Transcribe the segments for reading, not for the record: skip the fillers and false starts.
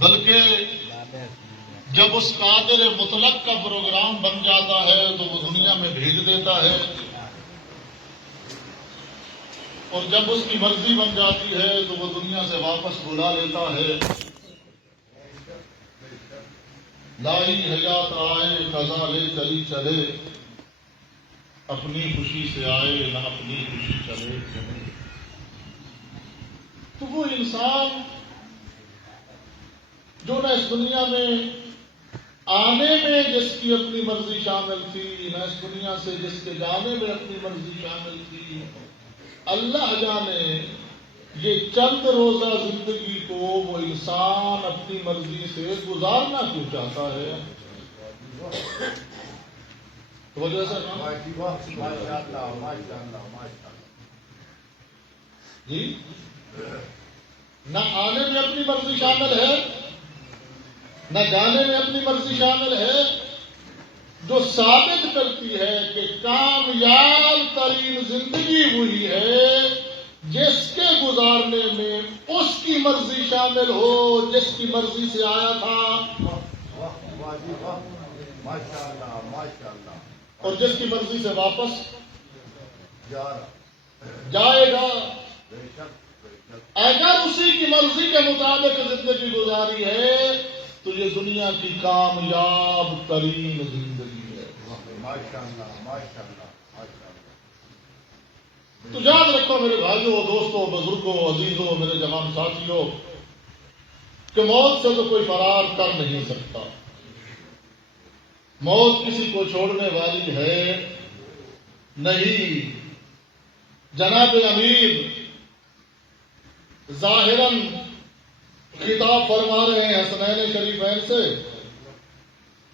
بلکہ جب اس قادر مطلق کا پروگرام بن جاتا ہے تو وہ دنیا میں بھیج دیتا ہے، اور جب اس کی مرضی بن جاتی ہے تو وہ دنیا سے واپس بلا لیتا ہے۔ لائی حیات آئے قضا لے چلی چلے، اپنی خوشی سے آئے نہ اپنی خوشی چلے۔ تو وہ انسان جو نہ اس دنیا میں آنے میں جس کی اپنی مرضی شامل تھی، نہ اس دنیا سے جس کے جانے میں اپنی مرضی شامل تھی، اللہ جانے یہ چند روزہ زندگی کو وہ انسان اپنی مرضی سے گزارنا کیوں چاہتا ہے؟ تو وجہ سے جی نہ آنے میں اپنی مرضی شامل ہے، نہ جانے میں اپنی مرضی شامل ہے، جو ثابت کرتی ہے کہ کامیاب ترین زندگی وہی ہے جس کے گزارنے میں اس کی مرضی شامل ہو جس کی مرضی سے آیا تھا، اور جس کی مرضی سے واپس جائے گا۔ اگر اسی کی مرضی کے مطابق زندگی گزاری ہے تو یہ دنیا کی کامیاب ترین زندگی ہے۔ تو یاد رکھو میرے بھائیوں، دوستوں، بزرگوں، عزیزوں، میرے جوان ساتھیوں، کہ موت سے تو کوئی فرار کر نہیں سکتا۔ موت کسی کو چھوڑنے والی ہے نہیں۔ جناب امیر ظاہراً خطاب فرما رہے ہیں حسنین شریفین سے،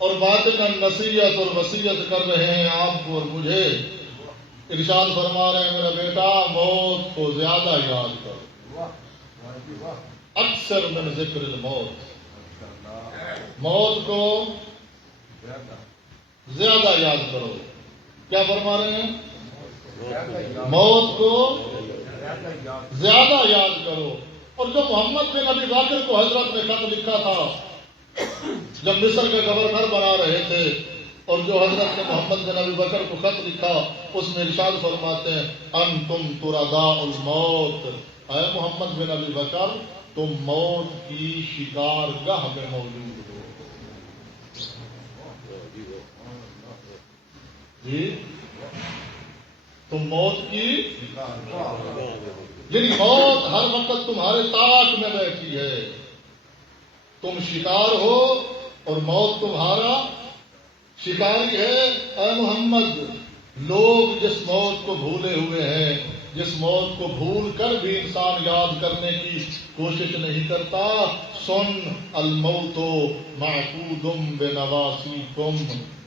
اور باطناً نصیحت اور وصیت کر رہے ہیں آپ کو اور مجھے۔ ارشاد فرما رہے ہیں میرا بیٹا موت کو زیادہ یاد کرو، اکثر من ذکر الموت، موت کو زیادہ یاد کرو۔ کیا فرما رہے ہیں؟ موت کو زیادہ یاد کرو۔ اور جو محمد بن ابی بکر کو حضرت نے خط لکھا تھا جب مصر کے گورنر بنا رہے تھے، اور جو حضرت نے محمد بن ابی بکر کو خط لکھا اس میں ارشاد فرماتے ہیں انتم طرداء الموت، اے محمد بن ابی بکر تم موت کی شکار گاہ میں موجود ہو۔ جی تم موت کی یعنی موت ہر وقت تمہارے طاق میں بیٹھی ہے، تم شکار ہو اور موت تمہارا شکاری ہے۔ اے محمد لوگ جس موت کو بھولے ہوئے ہیں، جس موت کو بھول کر بھی انسان یاد کرنے کی کوشش نہیں کرتا، سن الموت معقود بنواسیکم،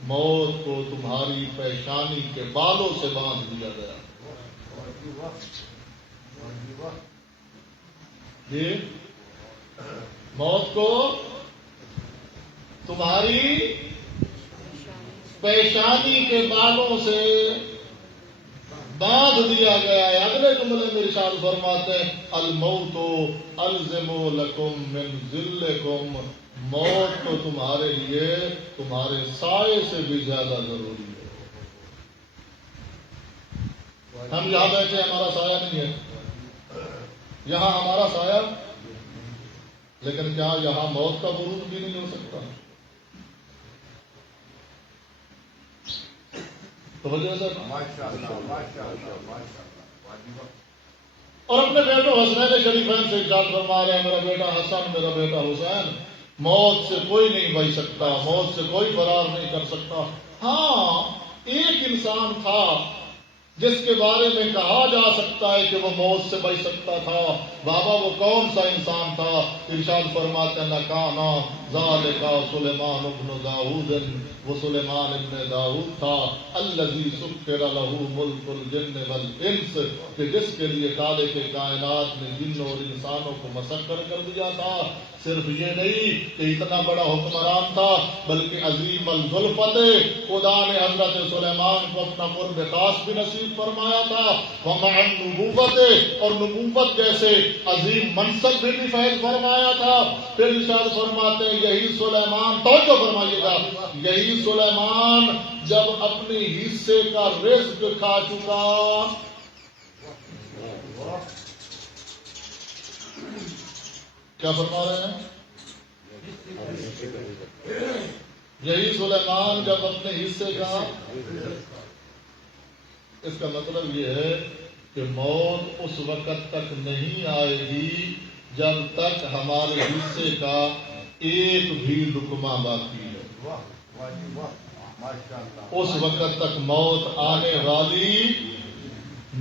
موت کو تمہاری پیشانی کے بالوں سے باندھ دیا گیا۔ جی موت کو تمہاری پیشانی کے بالوں سے باندھ دیا گیا ہے۔ اگلے جملے میں ارشاد فرماتے ہیں الموت الزم لکم من ذلکم، موت تو تمہارے لیے تمہارے سائے سے بھی زیادہ ضروری ہے۔ ہم یہاں بیٹھے ہمارا سایہ نہیں ہے، یہاں ہمارا سایہ، لیکن کیا یہاں موت کا ورود بھی نہیں ہو سکتا؟ تو وجہ سے اور اپنے بیٹوں حسنین شریفین سے ارشاد فرما رہے ہیں میرا بیٹا حسن، میرا بیٹا حسین، موت سے کوئی نہیں بچ سکتا، موت سے کوئی فرار نہیں کر سکتا۔ ہاں ایک انسان تھا جس کے بارے میں کہا جا سکتا ہے کہ وہ موت سے بچ سکتا تھا۔ بابا وہ کون سا انسان تھا؟ ارشاد فرماتے ہیں کانا ذالک سلیمان ابن داؤد، وہ سلیمان ابن داؤد تھا الذی سخر له ملک الجن والانس، کہ جس کے لیے خالق کے کائنات نے جنوں اور انسانوں کو مسخر کر دیا تھا۔ صرف یہ نہیں کہ اتنا بڑا حکمران تھا بلکہ عظیم الذلفت، خدا نے حضرت سلیمان کو اپنا قرب خاص بھی نصیب نصیب فرمایا تھا، ومع النبوت، اور نبوت جیسے عظیم منصب بھی فیض فرمایا تھا۔ پھر ارشاد فرماتے ہیں یہی سلیمان، توجہ فرمائیے گا، یہی سلیمان جب اپنے حصے کا رزق کھا چکا، کیا فرما رہے ہیں؟ یہی سلیمان جب اپنے حصے کا، اس کا مطلب یہ ہے کہ موت اس وقت تک نہیں آئے گی جب تک ہمارے حصے کا ایک بھی لقمہ باقی ہے، اس وقت تک موت آنے والی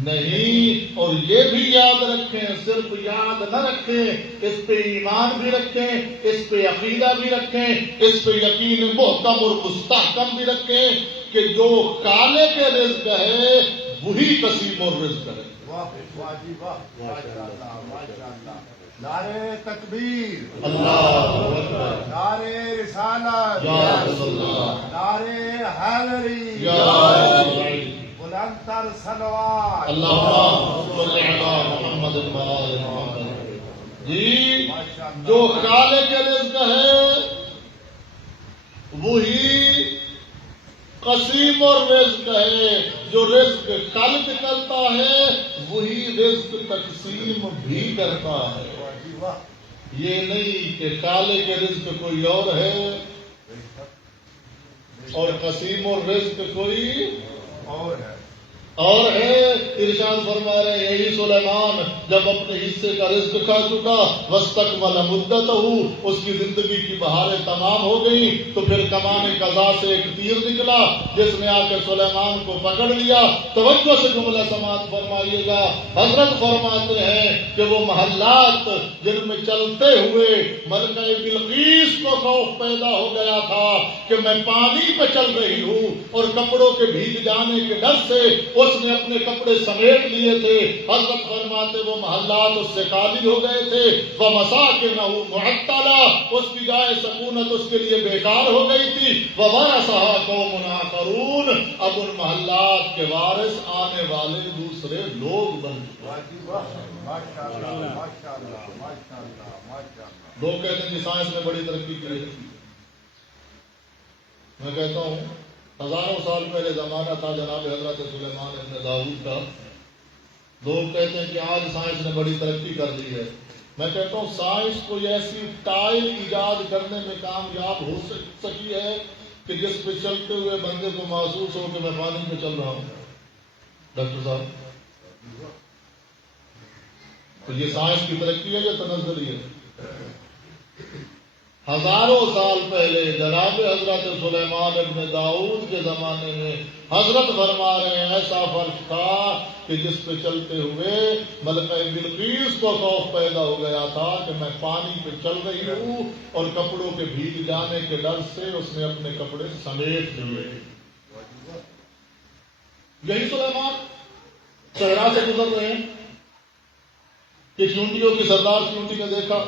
نہیں۔ اور یہ بھی یاد رکھیں، صرف یاد نہ رکھیں، اس پہ ایمان بھی رکھیں، اس پہ عقیدہ بھی رکھیں، اس پہ یقین محکم اور مستحکم بھی رکھیں کہ جو کالے کے رزق ہے وہی قسیم اور رزق ہے۔ نعرے تکبیر، اللہ اکبر، نعرے رسالت، یا رسول اللہ، نعرے حیدری، یا اللہ، بلندتر صلوات، اللہم صل علی محمد و آل محمد۔ جی جو کالے کے رزق ہے وہی قسیم اور رزق ہے، جو رزق کل نکلتا ہے وہی رزق تقسیم بھی کرتا ہے۔ یہ نہیں کہ کالے کے رزق کوئی اور ہے اور قسیم اور رزق کوئی اور ہے۔ ارشاد فرما رہے ہیں یہی سلیمان جب اپنے حصے کا رزق کھا چکا، واستکمل مدتہ، اس کی زندگی کی بہاریں تمام ہو گئی، تو پھر کمان قضا سے ایک تیر نکلا جس نے آ کے سلیمان کو پکڑ لیا۔ توجہ سے جملہ سماعت فرمائیے گا، حضرت فرماتے ہیں کہ وہ محلات جن میں چلتے ہوئے ملکہ بلقیس کو خوف پیدا ہو گیا تھا کہ میں پانی پہ چل رہی ہوں اور کپڑوں کے بھیگ جانے کے ڈر سے اس نے اپنے کپڑے سمیٹ لیے تھے، حضرت فرماتے وہ محلات اس سے خالی ہو گئے تھے، وَمَسَاكِنَهُ مُعَطَّلَةٌ، اس کی جائے سکونت اس کے لیے بیکار ہو گئی تھی، وَوَرَثَهَا قَوْمٌ آخَرُونَ، اب ان محلات کے وارث آنے والے دوسرے لوگ بن چکے۔ لوگ کہتے ہیں کہ سائنس نے بڑی ترقی کی ہے، میں کہتا ہوں ہزاروں سال پہلے زمانہ تھا جناب حضرت سلیمان ابن داؤد کا، لوگ کہتے ہیں کہ آج سائنس نے بڑی ترقی کر لی ہے، میں کہتا ہوں سائنس کوئی ایسی ٹائل ایجاد کرنے میں کامیاب ہو سکی ہے کہ جس پہ چلتے ہوئے بندے کو محسوس ہو کہ میں پانی پہ چل رہا ہوں۔ ڈاکٹر صاحب تو یہ سائنس کی ترقی ہے یا تنزلی ہے؟ ہزاروں سال پہلے جناب حضرت سلیمان ابن داؤد کے زمانے میں حضرت فرما رہے ہیں ایسا فرش تھا کہ جس پہ چلتے ہوئے ملکہ بلقیس کو خوف پیدا ہو گیا تھا کہ میں پانی پہ چل رہی ہوں اور کپڑوں کے بھیگ جانے کے ڈر سے اس نے اپنے کپڑے سمیٹ لیے۔ یہی سلیمان صحرا سے گزر رہے ہیں کہ چونٹیوں کی سردار چونٹی نے دیکھا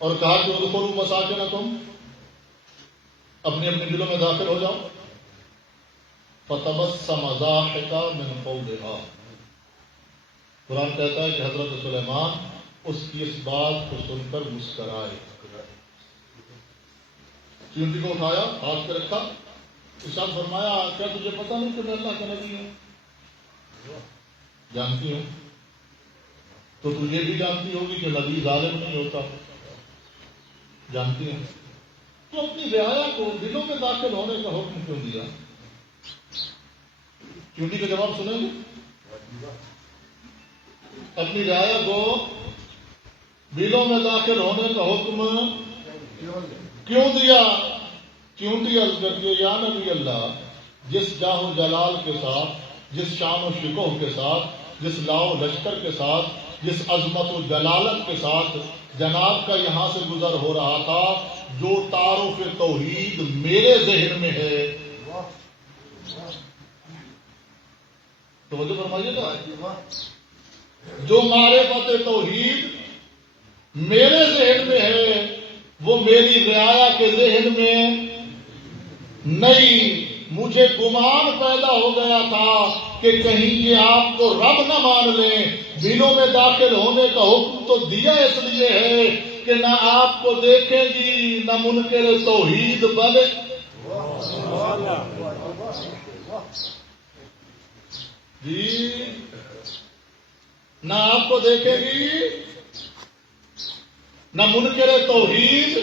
اور کہا کہ ادخلوا مساکنکم، اپنی اپنی دلوں میں داخل ہو جاؤ۔ فتبسم ضاحکا من قولها، قرآن کہتا ہے کہ حضرت سلیمان اس کی اس بات کو سن کر مسکرائے، چونٹی کو اٹھایا، ہاتھ پہ رکھا، ارشاد فرمایا کیا تجھے پتہ نہیں کہ میں اللہ کا نبی ہوں؟ جانتی ہوں، تو تو یہ بھی جانتی ہوگی کہ نبی ظالم نہیں ہوتا، جانتی ہیں، تو اپنی رعایا کو دلوں میں داخل ہونے کا حکم کیوں دیا؟ چونٹی کا جواب سنیں گے؟ اپنی رعایا کو دلوں میں داخل ہونے کا حکم کیوں دیا؟ چونٹی عرض کرتی ہے یا نبی اللہ، جس جاہ و جلال کے ساتھ، جس شان و شکوہ کے ساتھ، جس لاؤ لشکر کے ساتھ، جس عظمت و جلالت کے ساتھ جناب کا یہاں سے گزر ہو رہا تھا، جو تعارف توحید میرے ذہن میں ہے، توجہ فرمائیے گا، جو معرفت توحید میرے ذہن میں ہے وہ میری رعایا کے ذہن میں نہیں، مجھے گمان پیدا ہو گیا تھا کہ کہیں یہ آپ کو رب نہ مان لیں. دلوں میں داخل ہونے کا حکم تو دیا اس لیے ہے کہ نہ آپ کو دیکھیں گی نہ منکر توحید بنے. جی نہ آپ کو دیکھے گی نہ منکر توحید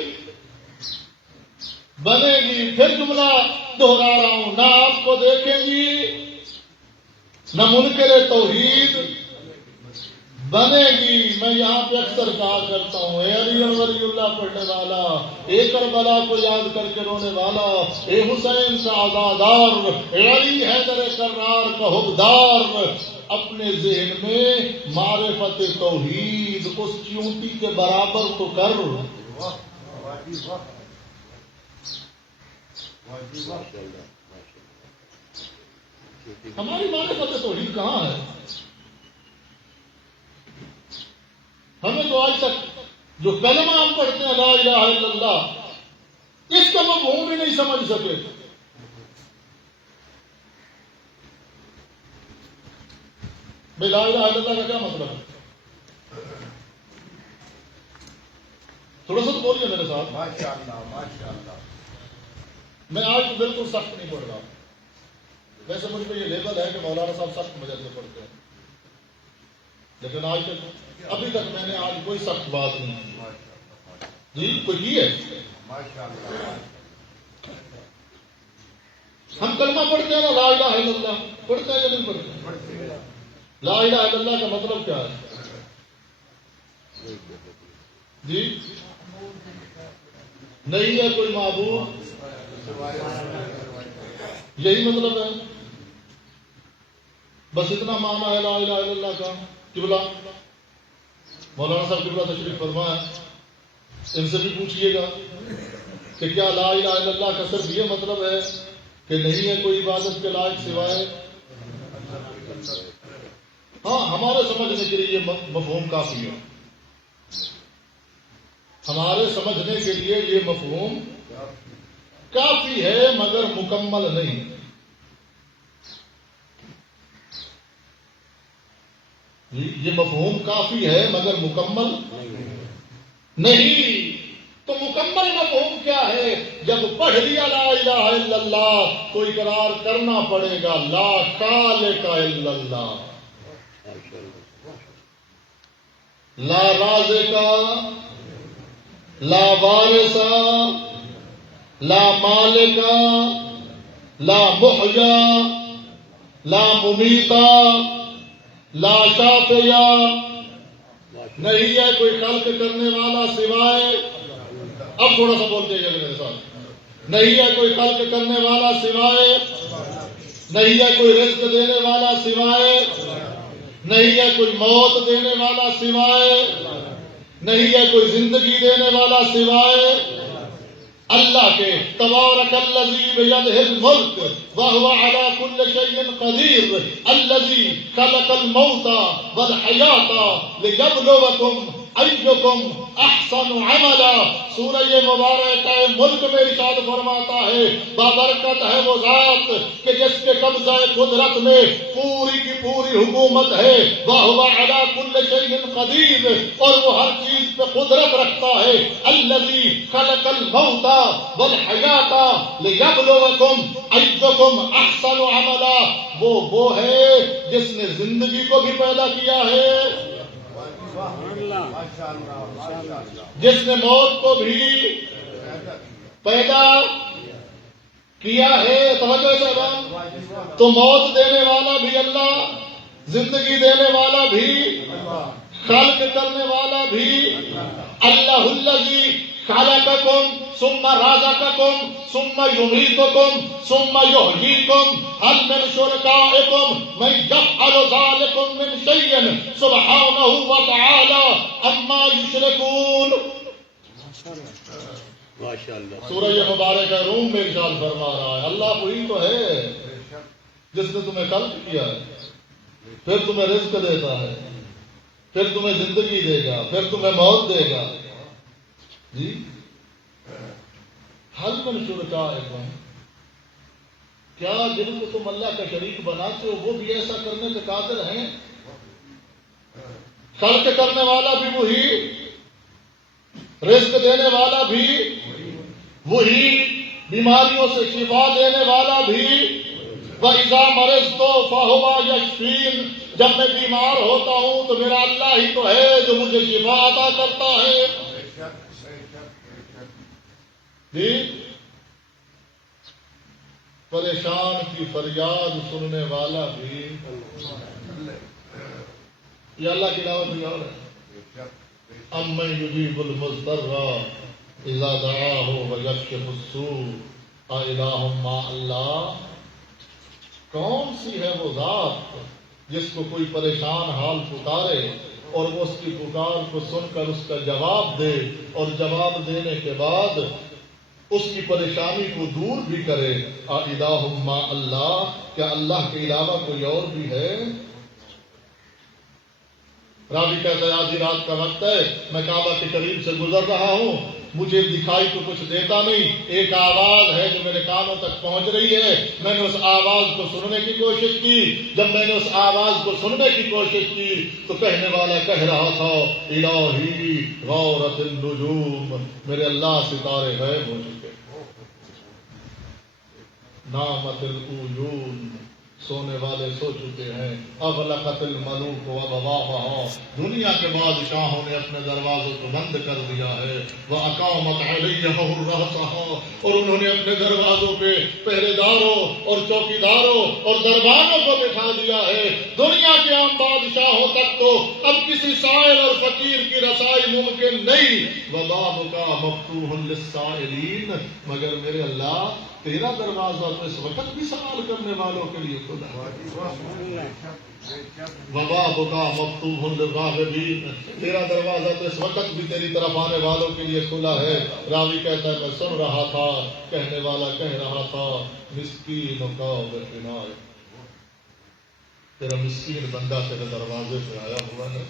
بنے گی. پھر جملہ دوہرا رہا ہوں, نہ آپ کو دیکھیں گی نہ منکر توحید بنے گی. میں یہاں پہ اکثر کہا کرتا ہوں, اے علی ولی اللہ پڑھنے والا, اے کربلا کو یاد کر کے رونے والا, اے حسین کا عزادار, اے علی حیدر کرار کا حبدار, اپنے ذہن میں معرفت توحید اس چیونٹی کے برابر تو کر. ہماری معرفت توحید کہاں ہے؟ ہمیں تو آج تک جو کلمہ ہم پڑھتے ہیں لا الہ الا اللہ, اس کا مفہوم بھی نہیں سمجھ سکے. بھائی لا الہ الا اللہ کا کیا مطلب ہے؟ تھوڑا سا تو بولیے میرے ساتھ. ماشاءاللہ ماشاءاللہ. میں آج بالکل سخت نہیں پڑھ رہا. ویسے مجھ پہ یہ لیبل ہے کہ مولانا صاحب سخت مجھے سے پڑھتے ہیں, لیکن آج تک ابھی تک میں نے آج کوئی سخت بات نہیں کی. جی کوئی کی ہے؟ ہم کلمہ پڑھتے ہیں نا لا الہ الا اللہ, پڑھتے ہیں یا نہیں پڑھتے؟ لا الہ الا اللہ کا مطلب کیا ہے؟ جی نہیں ہے کوئی معبود, یہی مطلب ہے. بس اتنا معنی ہے لا الہ الا اللہ کا. قبلہ مولانا صاحب قبلہ تشریف فرمایا, ان سے بھی پوچھئے گا کہ کیا لا الہ الا اللہ کا صرف یہ مطلب ہے کہ نہیں ہے کوئی عبادت کے لائق سوائے؟ ہاں, ہمارے سمجھنے کے لیے یہ مفہوم کافی ہے. ہمارے سمجھنے کے لیے یہ مفہوم کافی ہے مگر مکمل نہیں. یہ مفہوم کافی ہے مگر مکمل نہیں. تو مکمل مفہوم کیا ہے؟ جب پڑھ لیا لا الہ الا اللہ تو اقرار کرنا پڑے گا لا خالق الا اللہ, لا رازق, لا وارث, لا مالک, لا محیا, لا ممیتا, لا شافیہ, نہیں ہے کوئی خلق کرنے والا سوائے. اب تھوڑا سا بول دیجیے میرے ساتھ. نہیں ہے کوئی خلق کرنے والا سوائے, نہیں ہے کوئی رزق دینے والا سوائے, نہیں ہے کوئی موت دینے والا سوائے, نہیں ہے کوئی زندگی دینے والا سوائے اللہ کے. تبارک الذی بیدہ الملک وہو علی کل شیء قدیر الذی خلق الموت والحیاۃ لیبلوکم ایکم احسن عملا. سورہ مبارکہ ملک میں ارشاد فرماتا ہے بابرکت ہے وہ ذات کہ جس کے قبضہ قدرت میں پوری کی پوری حکومت ہے. وہو علی کل شیء قدیر, اور وہ ہر چیز پہ قدرت رکھتا ہے. الذی خلق الموت والحیات لیبلوکم ایکم احسن عملا, وہ ہے جس نے زندگی کو بھی پیدا کیا ہے, جس نے موت کو بھی پیدا کیا ہے. توجہ صاحب, تو موت دینے والا بھی اللہ, زندگی دینے والا بھی, خلق کرنے والا بھی اللہ. الذی خلقکم ثم رازقکم ثم یمیتکم ثم یحییکم هل من شرکائکم من یفعل ذلکم من شیء سبحانہ وتعالی عما یشرکون. سورہ مبارکہ روم میں ارشاد فرما رہا ہے اللہ وہی تو ہے جس نے تمہیں خلق کیا ہے, پھر تمہیں رزق دیتا ہے, پھر تمہیں زندگی دے گا, پھر تمہیں موت دے گا. جی حل من شرکائکم, کیا جن کو تم اللہ کا شریک بناتے ہو وہ بھی ایسا کرنے پہ قادر ہیں؟ خلق کرنے والا بھی وہی، رزق دینے والا بھی وہی، بیماریوں سے شفا دینے والا بھی، وَإِذَا مَرِضْتُ فَهُوَ يَشْفِينِ، جب میں بیمار ہوتا ہوں تو میرا اللہ ہی تو ہے جو مجھے شفا عطا کرتا ہے۔ جی پریشان کی فریاد سننے والا بھی، یہ اللہ کے علاوہ بھی اور ہے۔ اَمَّن يُجِيبُ الْمُضْطَرَّ اِذَا دَعَاهُ وَيَكْشِفُ السُّوءَ أَإِلَٰهٌ مَّعَ اللَّهِ، کون سی ہے وہ ذات جس کو کوئی پریشان حال پکارے اور وہ اس کی پکار کو سن کر اس کا جواب دے، اور جواب دینے کے بعد اس کی پریشانی کو دور بھی کرے۔ أَإِلَٰهٌ مَّعَ اللَّهِ، کیا اللہ کے علاوہ کوئی اور بھی ہے؟ راوی کہتا ہے آدھی رات کا وقت ہے، میں کعبہ کے قریب سے گزر رہا ہوں، مجھے دکھائی تو کچھ دیتا نہیں، ایک آواز ہے جو میرے کانوں تک پہنچ رہی ہے، میں نے اس آواز کو سننے کی کوشش کی، جب میں نے اس آواز کو سننے کی کوشش کی تو کہنے والا کہہ رہا تھا الہی غورت النجوم، میرے اللہ ستارے غائب ہو چکے، نامت العیون، سونے والے سو چکے ہیں، اغلقت الملوک وابوابها، دنیا کے بادشاہوں نے اپنے دروازوں کو بند کر دیا ہے، واقامت علیہ حراسها، اور انہوں نے اپنے دروازوں پہ پہرے داروں اور چوکیداروں اور دربانوں کو بٹھا دیا ہے، دنیا کے عام بادشاہوں تک تو اب کسی سائل اور فقیر کی رسائی ممکن نہیں، وبابک مفتوح للسائلین، مگر میرے اللہ تیرا دروازہ تو اس وقت بھی سوال کرنے والوں کے لیے کھلا ہے، وبابک مفتوح للراغبین، تیرا دروازہ تو اس وقت بھی تیری طرف آنے والوں کے لیے کھلا ہے۔ راوی کہتا ہے میں سن رہا تھا، کہنے والا کہہ رہا تھا مسکین کا بفنائے، تیرا مسکین بندہ تیرے دروازے پہ آیا ہوا ہے،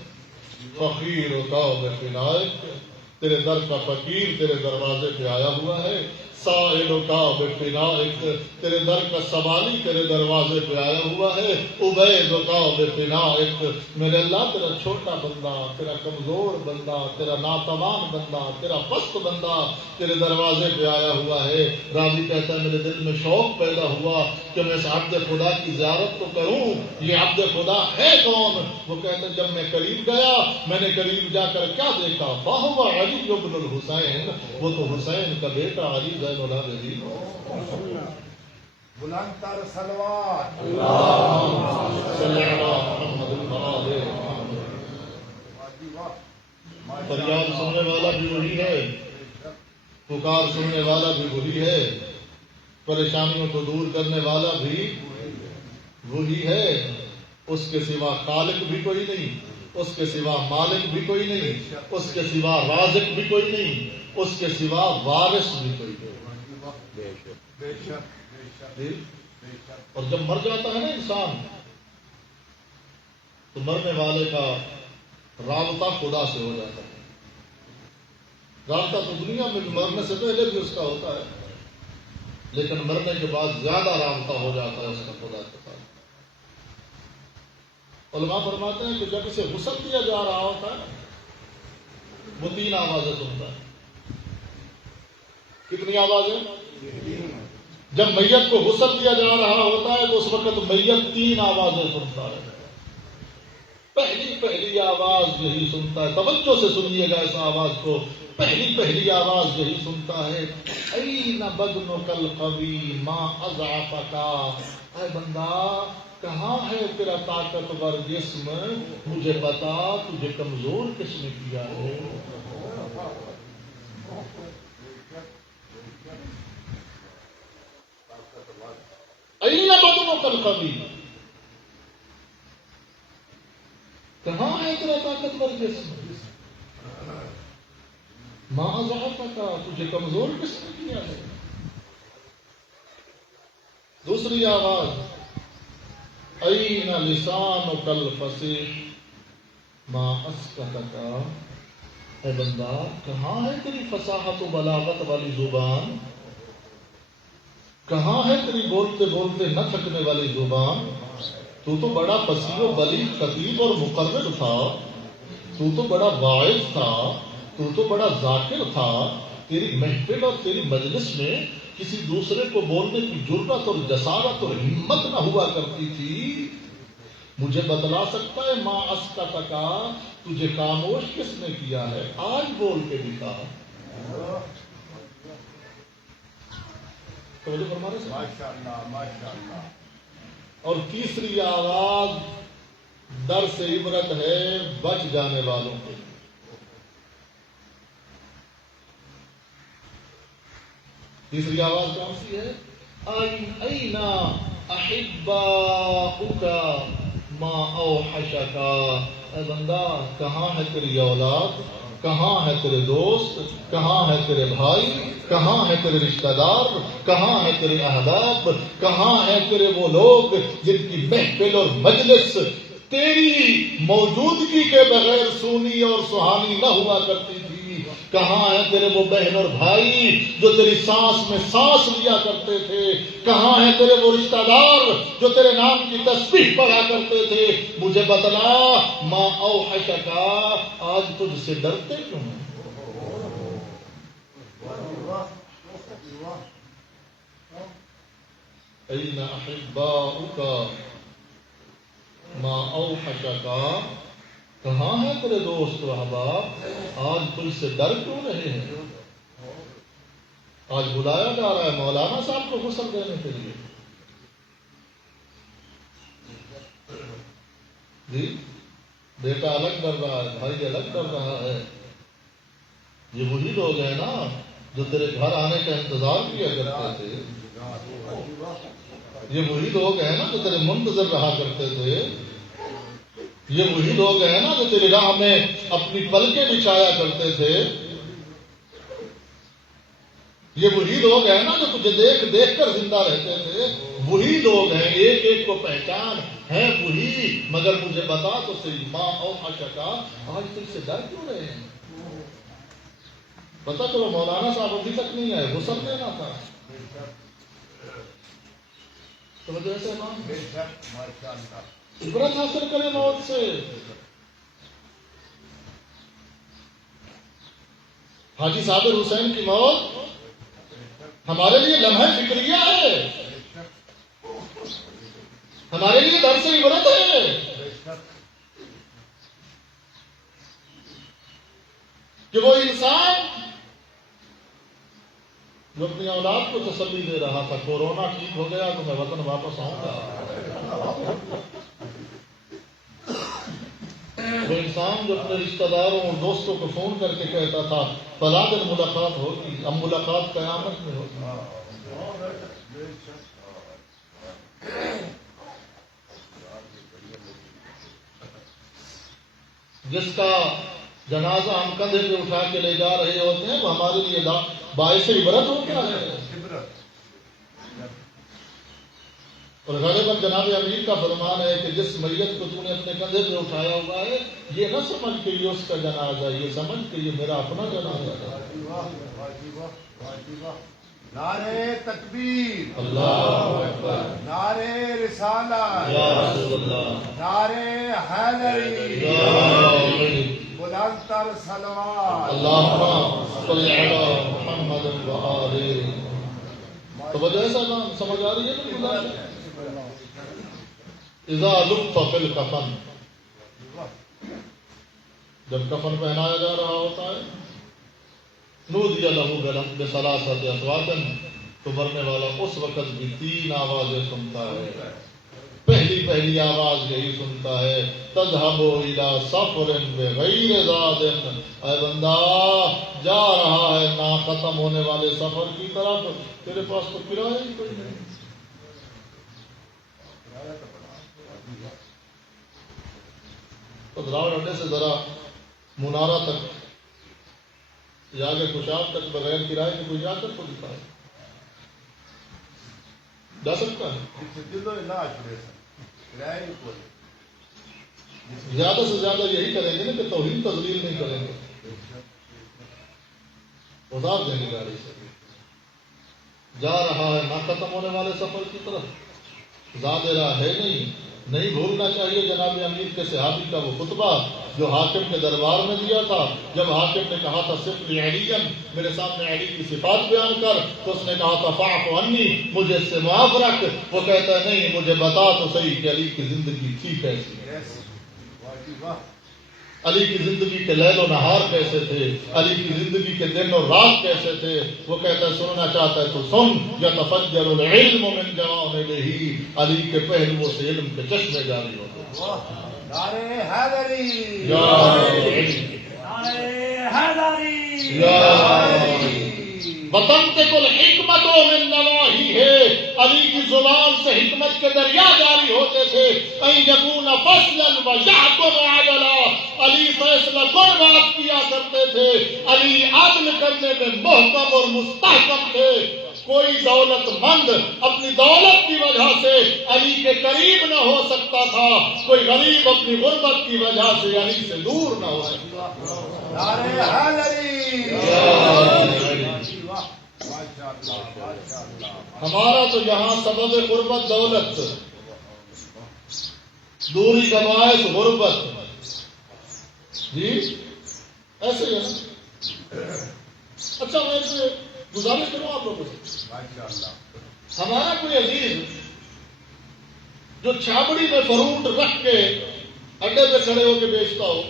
فقیر کا بفنائے، تیرے در کا فقیر تیرے دروازے پہ آیا ہوا ہے، سائل کا بفنائک، تیرے در کا سوالی تیرے دروازے پہ آیا ہوا ہے، عبید کا بفنائک، میرے اللہ تیرا چھوٹا بندہ، تیرا کمزور بندہ، تیرا ناتوان بندہ، تیرا پست بندہ تیرے دروازے پہ آیا ہوا ہے۔ راوی کہتا ہے میرے دل میں شوق پیدا ہوا کہ میں اس عبد خدا کی زیارت تو کروں، یہ عبد خدا ہے کون؟ وہ کہتا ہے جب میں قریب گیا، میں نے قریب جا کر کیا دیکھا، فَهُوَ عَلِيُّ بْنُ الْحُسَيْنِ، وہ تو حسین کا بیٹا علی زین العابدین، بلند تر صلوات، صلی اللہ محمد وآلہ محمد۔ فریاد سننے والا بھی وہی ہے، پکار سننے والا بھی وہی ہے، پریشانیوں کو دور کرنے والا بھی وہی ہے، اس کے سوا خالق بھی کوئی نہیں، اس کے سوا مالک بھی کوئی نہیں، اس کے سوا رازق بھی کوئی نہیں، اس کے سوا وارث بھی کوئی نہیں۔ اور جب مر جاتا ہے نا انسان تو مرنے والے کا رابطہ خدا سے ہو جاتا ہے، رابطہ تو دنیا میں مرنے سے پہلے بھی اس کا ہوتا ہے، لیکن مرنے کے بعد زیادہ رابطہ ہو جاتا ہے اس کا خدا کے ساتھ۔ علماء فرماتے ہیں کہ جب اسے غسل دیا جا رہا ہوتا ہے وہ تین آوازیں سنتا ہے۔ کتنی آوازیں؟ جب میت کو غسل دیا جا رہا ہوتا ہے تو اس وقت میت تین آوازیں سنتا ہے۔ پہلی آواز یہی سنتا ہے، توجہ سے سنیے گا اس آواز کو، پہلی آواز یہی سنتا ہے، این بدنک القوی ما اضعفک، اے بندہ کہاں ہے تیرا طاقتور جسم، مجھے بتا تجھے کمزور کس نے کیا ہے۔ این بدنک القوی، کہاں ہے تیرا طاقتور جسم، ما اضعفک، تجھے کمزور کس نے کیا ہے۔ دوسری آواز، این لسانک الفصیح ما اسکتک، اے بندہ کہاں ہے تیری فصاحت و بلاغت والی زبان، کہاں ہے تیری بولتے بولتے نہ تھکنے والی زبان؟ تو بڑا فصیح و بلیغ خطیب اور مقرر تھا، تو بڑا واعظ تھا، تو بڑا ذاکر تھا. تیری محفل اور تیری مجلس میں کسی دوسرے کو بولنے کی جرأت اور جسارت اور ہمت نہ ہوا کرتی تھی. مجھے بتلا سکتا ہے ماں اسکت کا تجھے خاموش کس نے کیا ہے؟ آج بول کے دکھا. توجہ فرما رہے ہیں؟ ماشاءاللہ ماشاءاللہ. اور تیسری آواز درس عبرت ہے بچ جانے والوں کے. تیسری آواز کون سی ہے؟ اینا احباؤک ما اوحشک. اے بندہ کہاں ہے تیری اولاد، کہاں ہے تیرے دوست، کہاں ہے تیرے بھائی، کہاں ہے تیرے رشتہ دار، کہاں ہے تیرے احباب، کہاں ہے تیرے وہ لوگ جن کی محفل اور مجلس تیری موجودگی کے بغیر سونی اور سہانی نہ ہوا کرتی تھی؟ کہاں ہے تیرے وہ بہن اور بھائی جو تیری سانس میں سانس لیا کرتے تھے؟ کہاں ہے تیرے وہ رشتہ دار جو تیرے نام کی تسبیح پڑھا کرتے تھے؟ مجھے بتلا ما اوحشک، آج تجھ سے ڈرتے کیوں ہیں؟ این احباؤک ما اوحشک، کہاں ہے تیرے دوست و احباب، آج تجھ سے ڈر کیوں رہے ہیں؟ آج بلایا جا رہا ہے مولانا صاحب کو غسل دینے کے لیے. جی بیٹا الگ ڈر رہا ہے، بھائی الگ ڈر رہا ہے. یہ وہی لوگ ہیں نا جو تیرے گھر آنے کا انتظار کیا کرتے تھے. یہ وہی لوگ ہیں نا جو تیرے منتظر رہا کرتے تھے. یہ وہی لوگ ہیں نا جو تیری راہ میں اپنی پلکیں بچھایا کرتے تھے. یہ وہی لوگ ہیں نا جو تجھے دیکھ دیکھ کر زندہ رہتے تھے. وہی لوگ ہیں، ایک ایک کو پہچان ہے وہی. مگر مجھے بتا تو صحیح ماں اوحشک، آج تجھ سے ڈر کیوں رہے ہیں؟ پتا کرو مولانا صاحب ابھی تک نہیں آئے، غسل دینا تھا. توجہ سے عبرت حاصل کرے موت سے. حاجی صابر حسین کی موت ہمارے لیے لمحہ فکریہ ہے، ہمارے لیے درس عبرت ہے کہ وہ انسان جو اپنی اولاد کو تسلی دے رہا تھا کورونا ٹھیک ہو گیا تو میں وطن واپس آؤں گا. وہ انسان جو اپنے رشتہ داروں اور دوستوں کو فون کر کے کہتا تھا فلاں دن ملاقات ہوگی، اب ملاقات قیامت میں ہوگی. جس کا جنازہ ہم کندھے پہ اٹھا کے لے جا رہے ہوتے ہیں وہ ہمارے لیے باعث عبرت ہوتا ہے. اور غالباً جناب امیر کا فرمان ہے کہ جس میت کو تو نے اپنے کندھے پہ اٹھایا ہوا ہے یہ نہ سمجھ کہ یہ اس کا جنازہ، یہ سمجھ کہ یہ میرا اپنا جنازہ ہے. نعرے تکبیر، اللہ اکبر، نعرے رسالہ، یا رسول اللہ، نعرے حیدری، یا بلند تر صلوات. اللہم صلی علی محمد و آلہ. توجہ ایسا نام سمجھ آ رہی ہے بالکل. اذا لف فی الکفن، جب کفن پہنایا جا رہا ہوتا ہے نودی لہ بثلاثۃ اصوات، تو مرنے والا اس وقت بھی 3 آوازیں سنتا ہے. پہلی آواز یہی سنتا ہے تذهب الى سفر بغیر زاد. اے بندہ جا رہا ہے نا ختم ہونے والے سفر کی طرف، تیرے پاس تو کرایہ ہی کوئی نہیں. دراوڑ اڈے سے ذرا منارہ تک یا آگے خوشاب تک بغیر کرائے کے کوئی جا کر تو دکھا ہے، جا سکتا ہے. زیادہ سے زیادہ یہی کریں گے نا کہ توہین تذلیل نہیں کریں گے، اتار دیں گے گاڑی سے. جا رہا ہے نہ ختم ہونے والے سفر کی طرف، زیادہ راہ ہے نہیں بھولنا چاہیے جناب امیر کے صحابی کا وہ خطبہ جو حاکم کے دربار میں دیا تھا، جب حاکم نے کہا تھا صرف علی میرے سامنے علی کی صفات بیان کر، تو اس نے کہا تھا فاعف عنی، مجھے اس سے معاف رکھ۔ وہ کہتا ہے نہیں، مجھے بتا تو صحیح کہ علی کی زندگی تھی کیسی، علی کی زندگی کے لیل و نہار کیسے تھے، علی کی زندگی کے دن اور رات کیسے تھے۔ وہ کہتا ہے سننا چاہتا ہے تو سن، یتفجر العلم من جوانبہ، علی کے پہلوؤں سے علم کے چشمے جاری ہوتے ہیں۔ نعرہ حیدری، یا نعرہ حیدری، حیدری، وتنطق الحکمت من نواحیہ، علی کی زبان سے حکمت کے دریا جاری ہوتے تھے۔ ان یکون فصلا ویحکم عدلا، علی فیصلہ کن بات کیا کرتے تھے، علی عدل کرنے میں محکم اور مستحکم تھے۔ کوئی دولت مند اپنی دولت کی وجہ سے علی کے قریب نہ ہو سکتا تھا، کوئی غریب اپنی غربت کی وجہ سے علی سے دور نہ ہو سکتا تھا۔ نعرہ حیدری، ہمارا تو یہاں سبب غربت دولت، دوری کا باعث غربت، جی ایسے ہی ہے نا۔ اچھا میں سے گزارش کروں آپ لوگوں سے، ہمارا کوئی عزیز جو چھابڑی میں فروٹ رکھ کے اڈے پہ کھڑے ہو کے بیچتا ہو،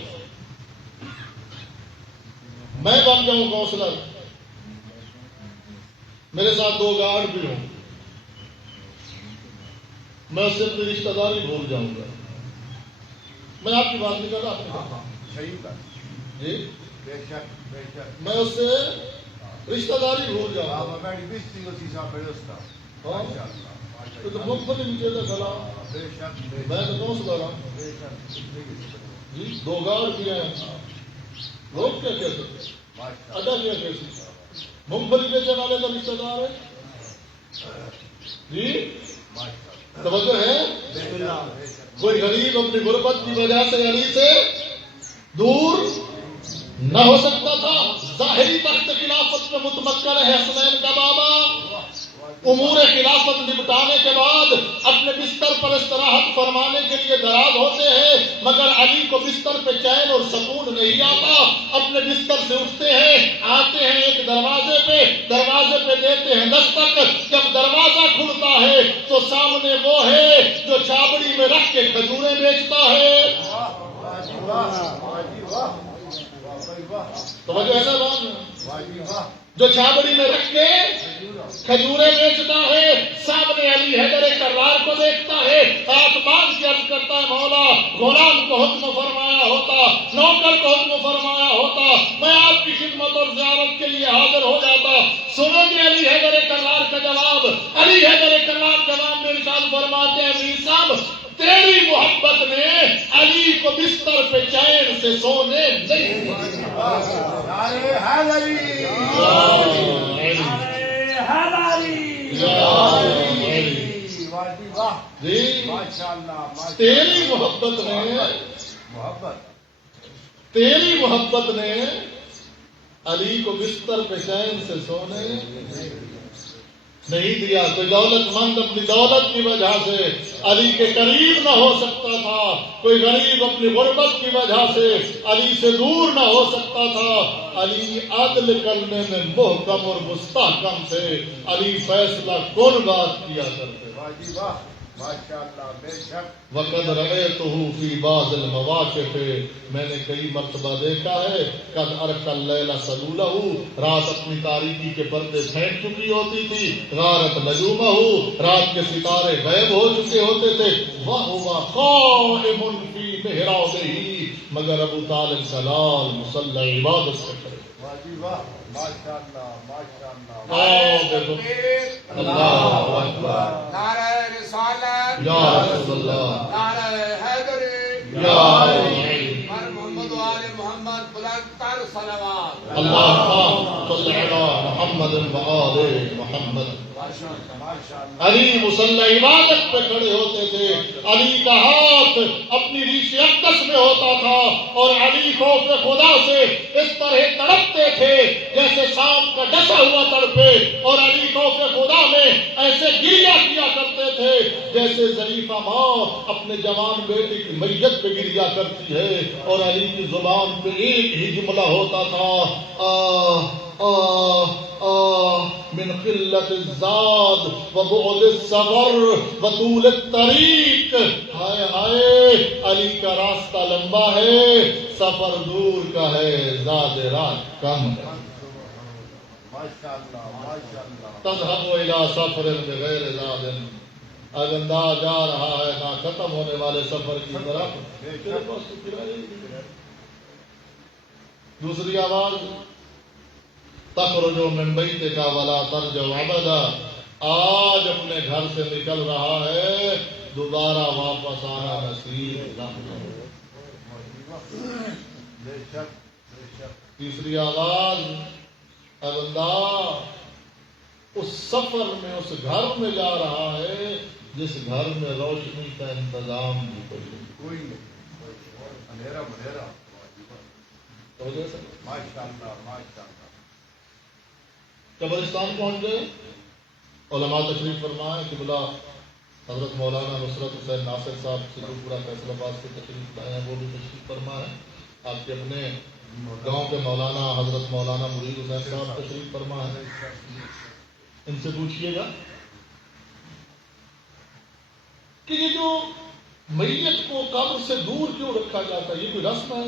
میں بن جاؤں کونسلر، میرے ساتھ 2 گارڈ بھی ہوں، میں اس سے اپنی رشتہ داری بھول جاؤں گا۔ میں آپ کی بات نہیں کر رہا، آپ نے کہا صحیح بات، جی بے شک بے شک، میں اس سے رشتہ داری بھول جاؤں گا۔ آپ بیٹھی بیچتی ہو سیسا بیچتا، تو مفت میں نیچے سے گلا، بے شک بے میں تو کون سا رہا بے شک، جی 2 گارڈ بھی ہیں، لوگ کیا کہتے ہیں، ادا کیا کیسے مونگ پھلی بیچنے والے کا رشتہ دار ہے، جی توجہ ہے۔ کوئی غریب اپنی غربت کی وجہ سے علی سے دور نہ ہو سکتا تھا۔ ظاہری تخت خلافت میں متمکن ہے حسنین کا بابا، امور خلافت نمٹانے کے بعد اپنے بستر پر استراحت فرمانے کے لیے دراز ہوتے ہیں، مگر علی کو بستر پہ چین اور سکون نہیں آتا۔ اپنے بستر سے اٹھتے ہیں، آتے ہیں ایک دروازے پہ دیتے ہیں دستک، جب دروازہ کھلتا ہے تو سامنے وہ ہے جو چھابڑی میں رکھ کے کھجوریں بیچتا ہے۔ تو وجہ ایسا بات جو چھابڑی میں رکھ کے کھجوریں بیچتا ہے، سامنے علی حیدر کرار کو دیکھتا ہے، ہاتھ باندھ کے عرض کرتا ہے مولا غلام کو حکم فرمایا ہوتا، نوکر کو حکم فرمایا ہوتا، میں آپ کی خدمت اور زیارت کے لیے حاضر ہو جاتا۔ سنو گے علی حیدر کرار کا جواب، علی حیدر کرار جواب میں ارشاد فرماتے ہیں امیر صاحب، تیری محبت نے علی کو بستر پہ چین سے سونے نہیں دیا۔ نعرہ حیدری، جی ماشاءاللہ، تیری محبت نے علی کو بستر پہ چین سے سونے نہیں دیا۔ کوئی دولت مند اپنی دولت کی وجہ سے علی کے قریب نہ ہو سکتا تھا، کوئی غریب اپنی غربت کی وجہ سے علی سے دور نہ ہو سکتا تھا۔ علی عدل کرنے میں محکم اور مستحکم تھے، علی فیصلہ کن بات کیا کرتے۔ ماشاءاللہ، بے شک، وقد رأیتہ فی بعض المواقف، میں نے کئی مرتبہ دیکھا ہے، قد ارق اللیل سلولہ، رات اپنی تاریکی کے پردے پھینک چکی ہوتی تھی، غارت نجومہ، رات کے ستارے غائب ہو چکے ہوتے تھے، وَهُوَ قائم فی محرابہ، مگر ابو طالب کا لال مصلی عبادت سے کھڑے۔ ماشاءاللہ، ماشاءاللہ، اللہ اکبر، نعرہ رسالت، یا رسول اللہ، نعرہ حیدری، یا علی، پر محمد و آل محمد بلند تر صلوات۔ اللہم صل علی محمد و آل محمد۔ علی مصلی عبادت پہ کھڑے ہوتے تھے، علی کا ہاتھ اپنی ریش اقدس میں ہوتا تھا، اور علی خوف خدا سے اس طرح تڑپتے تھے جیسے سانپ کا ڈسا ہوا تڑپے، اور علی خوف خدا ایسے ضعیفہ ماں اپنے جوان بیٹے کی میت پہ گریا کرتی ہے اور علی کی زبان پہ ایک ہی جملہ ہوتا تھا، من قلت الزاد وبعد السفر وطول الطریق، ہائے ہائے علی کا راستہ لمبا ہے، سفر دور کا ہے، زاد رات کم ہے۔ تذهب الى سفر بغیر زاد، اگندہ جا رہا ہے نہ ختم ہونے والے سفر کی طرف، تیرے پاس تو کرایہ ہی نہیں ہے۔ دوسری آواز، تخرج من بیتک ولا ترجع ابدا، آج اپنے گھر سے نکل رہا ہے، دوبارہ واپس آنا نصیب نہ ہو۔ تیسری آواز، اے بندہ اس سفر میں اس گھر میں جا رہا ہے جس گھر میں روشنی کا انتظام بھی کوئی نہیں۔ قبرستان پہنچ گئے، علماء تشریف فرمائے، قبلہ حضرت مولانا نصرت حسین ناصر صاحب صدیقپورہ فیصل آباد سے تشریف لائے ہیں، وہ بھی تشریف فرما ہے۔ آپ کے اپنے گاؤں کے مولانا حضرت مولانا مرید حسین صاحب تشریف فرما ہے۔ ان سے پوچھئے گا کہ یہ جو میت کو قبر سے دور کیوں رکھا جاتا ہے، یہ کوئی رسم ہے،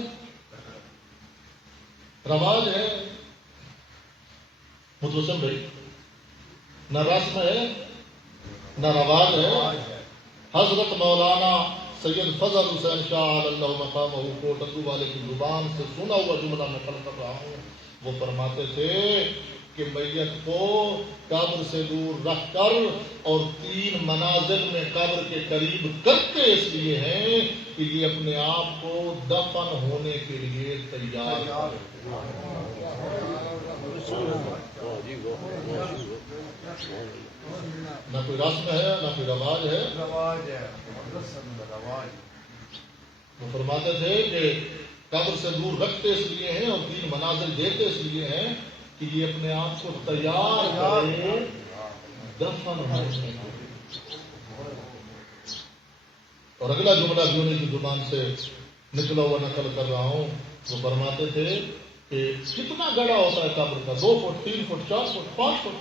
رواج ہے؟ متوسم بھائی، نہ رسم ہے نہ رواج ہے۔ حضرت مولانا سید فضل حسین شاہ اللہ مقامہ کوٹندو والے کی زبان سے سنا ہوا جملہ نقل کر رہا ہوں، وہ فرماتے تھے کہ میت کو قبر سے دور رکھ کر اور 3 منازل میں قبر کے قریب کرتے اس لیے ہیں کہ یہ اپنے آپ کو دفن ہونے کے لیے تیار کرے۔ نہ کوئی رسم ہے نہ کوئی رواج ہے، وہ فرماتے تھے کہ قبر سے دور رکھتے اس لیے ہیں اور 3 منازل دیتے اس لیے ہیں کہ یہ اپنے آپ کو تیار کرے دفن ہونے کے لیے۔ اور اگلا جملہ بھی انہیں کی زبان سے نکلا ہوا نقل کر رہا ہوں، وہ فرماتے تھے کہ کتنا گڑا ہوتا ہے قبر کا، 2 فٹ 3 فٹ 4 فٹ 5 فٹ،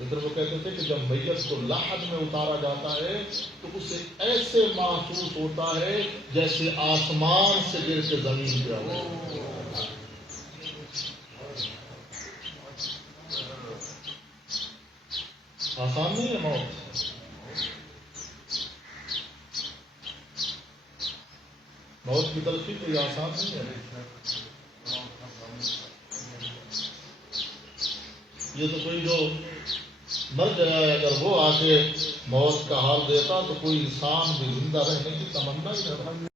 لیکن وہ کہتے تھے کہ جب میت کو لحد میں اتارا جاتا ہے تو اسے ایسے محسوس ہوتا ہے جیسے آسمان سے گر کے زمین پہ آ۔ آسان نہیں ہے موت، موت کی تلخی کوئی آسان نہیں ہے۔ یہ تو کوئی جو مر جائے اگر وہ آ کے موت کا حال دیتا تو کوئی انسان بھی زندہ رہنے کی تمنا ہی نہ رہتا۔